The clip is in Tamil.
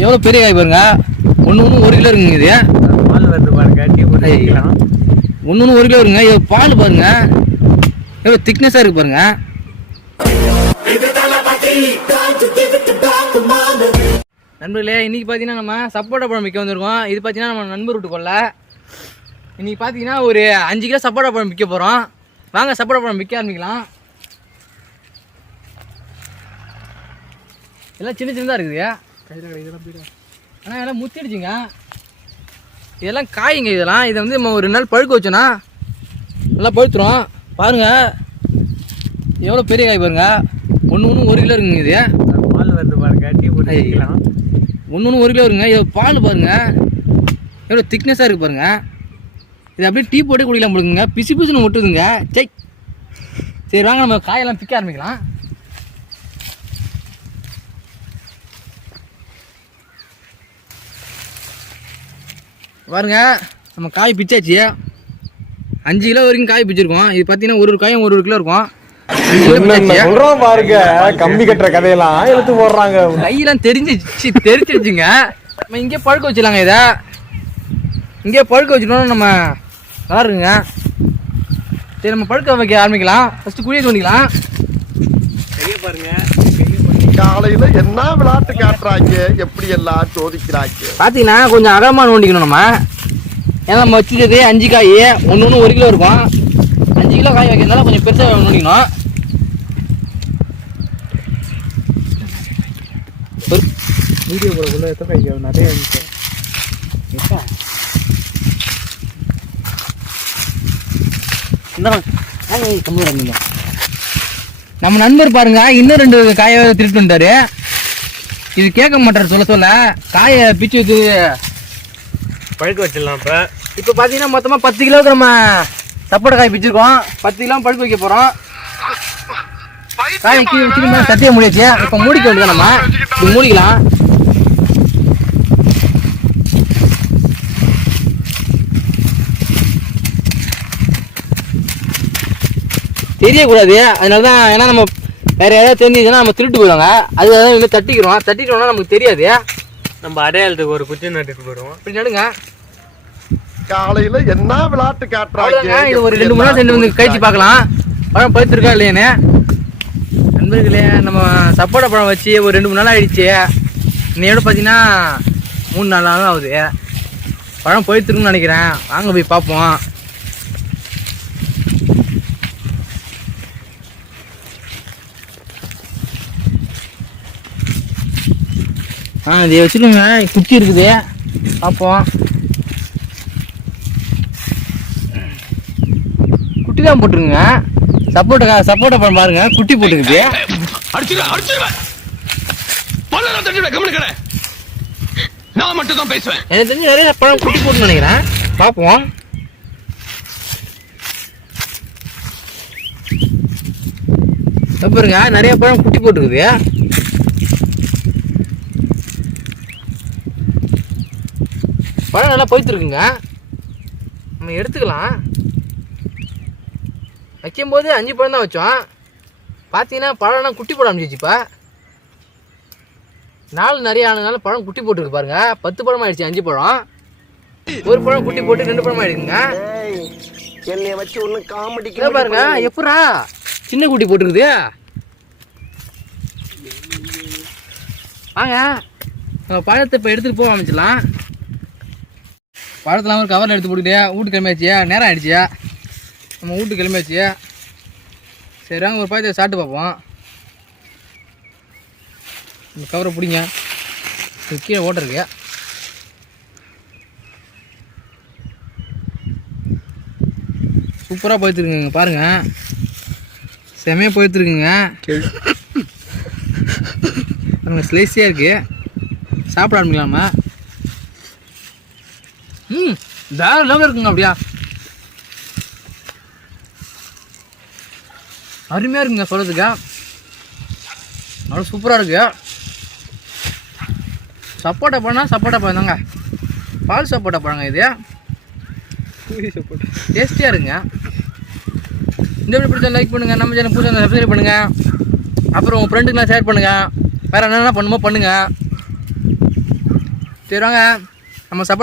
எவ்வளோ பெரிய காய் பாருங்க. ஒன்று 1 கிலோ இருக்குங்க. இது பால் வருது பாருங்க. டீ போட்டு வைக்கலாம். ஒன்று 1 கிலோ இருக்குங்க. இது பால் பாருங்க எவ்வளோ திக்னஸாக இருக்கு பாருங்க. நண்பர்களே, இன்னைக்கு பார்த்தீங்கன்னா நம்ம சப்போட்டா பழம் விற்க வந்திருக்கோம். இது பார்த்தீங்கன்னா நம்ம நண்பர் வீட்டு கொள்ள. இன்னைக்கு பார்த்தீங்கன்னா ஒரு 5 கிலோ சப்போட்டா பழம் விற்க போகிறோம். வாங்க சப்போட்டா பழம் விற்க ஆரம்பிக்கலாம். எல்லாம் சின்ன சின்னதாக இருக்குது. ஆனால் எல்லாம் முத்திடுச்சுங்க. இதெல்லாம் காய்ங்க. இதெல்லாம் இதை வந்து நம்ம ஒரு 2 நாள் பழுக்க வச்சோன்னா நல்லா பழுத்துரும். பாருங்கள் எவ்வளோ பெரிய காய் பாருங்க. ஒன்று 1 கிலோ இருக்குங்க. இது பால் வருது பாருங்க. டீ போட்டு வைக்கலாம். ஒன்று 1 கிலோ இருக்குங்க. இது பால் பாருங்க எவ்வளோ திக்னஸாக இருக்குது பாருங்க. இது அப்படியே டீ போட்டு குடிக்கலாம் போடுங்க. பிசு பிசுன்னு ஒட்டுதுங்க. சரி வாங்க நம்ம காயெல்லாம் பிக்க ஆரம்பிக்கலாம். பாருங்க நம்ம காய் பிச்சாச்சு. 5 கிலோ வரைக்கும் காய் பிச்சிருக்கோம். இது பார்த்தீங்கன்னா ஒரு காயும் 1 கிலோ இருக்கும். பாருங்க கம்பி கட்டுற கதையெல்லாம் எடுத்து போடுறாங்க. கையெல்லாம் தெரிச்சிருச்சுங்க. நம்ம இங்கே பழுக்க வச்சிடலாங்க. இதை இங்கே பழுக்க வச்சுட்டோம்னா நம்ம நல்லா இருக்குங்க. சரி நம்ம பழுக்க வைக்க ஆரம்பிக்கலாம். ஃபஸ்ட்டு குழியை தோண்டிக்கலாம். கையை பாருங்க. காலையில என்ன விளையாட்டு காட்டுறாங்க, எப்படி எல்லாம் சோதிக்கிறாங்க. பார்த்தீங்கன்னா கொஞ்சம் அகலமாக நோண்டிக்கணும் நம்ம. ஏன்னா நம்ம வச்சுக்கிறது 5 காய். ஒன்று 1 கிலோ இருக்கும். 5 கிலோ காய் வைக்கிறதுனால கொஞ்சம் பெருசாக நோண்டிக்கணும். வீடியோ போடக்குள்ள எத்தனை காய் நிறைய இருந்துச்சு. நம்ம நண்பர் பாருங்க இன்னும் 2 காயை திருட்டு வந்தாரு. இது கேட்க மாட்டார். சொல்ல காயை பிச்சு வச்சு பழுக்க வச்சிடலாம். இப்போ பார்த்தீங்கன்னா மொத்தமாக 10 கிலோவுக்கு நம்ம சப்போட்டா காய் பிச்சிருக்கோம். 10 கிலோ பழுக்க வைக்க போகிறோம். காய் வச்சு சட்டியை முடியாச்சு. இப்போ மூடிக்க வேண்டியதான். நம்ம இது மூடிக்கலாம். தெரியக்கூடாது. அதனால தான். ஏன்னா நம்ம வேறு யாராவது தெரிஞ்சுச்சுன்னா நம்ம திருட்டு போயிடுவாங்க. அதுதான் இன்னும் தட்டிக்கிறோம்னா நமக்கு தெரியாது. நம்ம அடையாளத்துக்கு ஒரு குச்சி நட்டுட்டு போயிடுவோம். இப்படி நடுங்க. காலையில என்ன விளையாட்டு காட்டுறாங்க. இது ஒரு 2 3 நாள் சென்று வந்து கழிச்சு பார்க்கலாம் பழம் பழுத்திருக்கா இல்லையானே. நண்பர்களே, நம்ம சப்போட்டா பழம் வச்சு ஒரு 2 3 நாள் ஆகிடுச்சு. இன்னையோட பார்த்தீங்கன்னா 3 4 நாள் ஆகுது. பழம் பழுத்திருக்குன்னு நினைக்கிறேன். வாங்க போய் பார்ப்போம். இதை வச்சுக்கோங்க. குச்சி இருக்குது. பார்ப்போம். குட்டி தான் போட்டுருங்க. சப்போட்டா பழம் பாருங்க குட்டி போட்டுருக்குது. நான் மட்டும் தான் பேசுவேன். எனக்கு தெரிஞ்சு நிறைய பழம் குட்டி போட்டுன்னு நினைக்கிறேன். பார்ப்போம். பாருங்க நிறைய பழம் குட்டி போட்டுருக்குது. பழம் நல்லா போய்த்துருக்குங்க. நம்ம எடுத்துக்கலாம். வைக்கும்போது 5 பழம் தான் வச்சோம். பார்த்தீங்கன்னா பழம்லாம் குட்டி போட ஆரம்பிச்சிச்சு. நாள் நிறைய ஆனதுனால பழம் குட்டி போட்டுருக்கு பாருங்க. 10 பழம் ஆயிடுச்சு. 5 பழம். ஒரு பழம் குட்டி போட்டு 2 பழம் ஆயிடுக்குங்க. என்னைய வச்சு ஒண்ணு காமெடி பாருங்க எப்படா சின்ன குட்டி போட்டுருக்குது. வாங்க பழத்தை இப்போ எடுத்துகிட்டு போக ஆரம்பிச்சிடலாம். பழத்தெல்லாம் ஒரு கவரில் எடுத்து போட்டுக்கிட்டே வீட்டுக்கு கிளம்பியாச்சு. நேரம் ஆகிடுச்சு. நம்ம வீட்டுக்கு கிளம்பியாச்சு. சரி வாங்க ஒரு பழத்தை சாப்பிட்டு பார்ப்போம். இந்த கவரை பிடிங்க. கீழே ஓட்ட இருக்கு. சூப்பராக போய்த்துருக்குங்க. பாருங்கள் செமையாக போய்த்துருக்குங்க. பாருங்கள் ஸ்லைஸியாக இருக்குது. சாப்பிட ஆரம்பிக்கலாமா? வேற லெவல் இருக்குங்க. அப்படியா அருமையாக இருக்குங்க. சொல்கிறதுக்கு அவ்வளோ சூப்பராக இருக்குது. சப்போட்டா பழம் தாங்க. பால் சப்போட்டா பழங்க. இது டேஸ்டியாக இருங்க. இந்த வீடியோ பிடிச்சா லைக் பண்ணுங்கள். நம்ம சேனல் புதுசாக சப்ஸ்கிரைப் பண்ணுங்கள். அப்புறம் உங்கள் ஃப்ரெண்டுக்கெலாம் ஷேர் பண்ணுங்கள். வேறு என்னென்ன பண்ணுமோ பண்ணுங்கள். சரி வாங்க நம்ம சப்போட்டா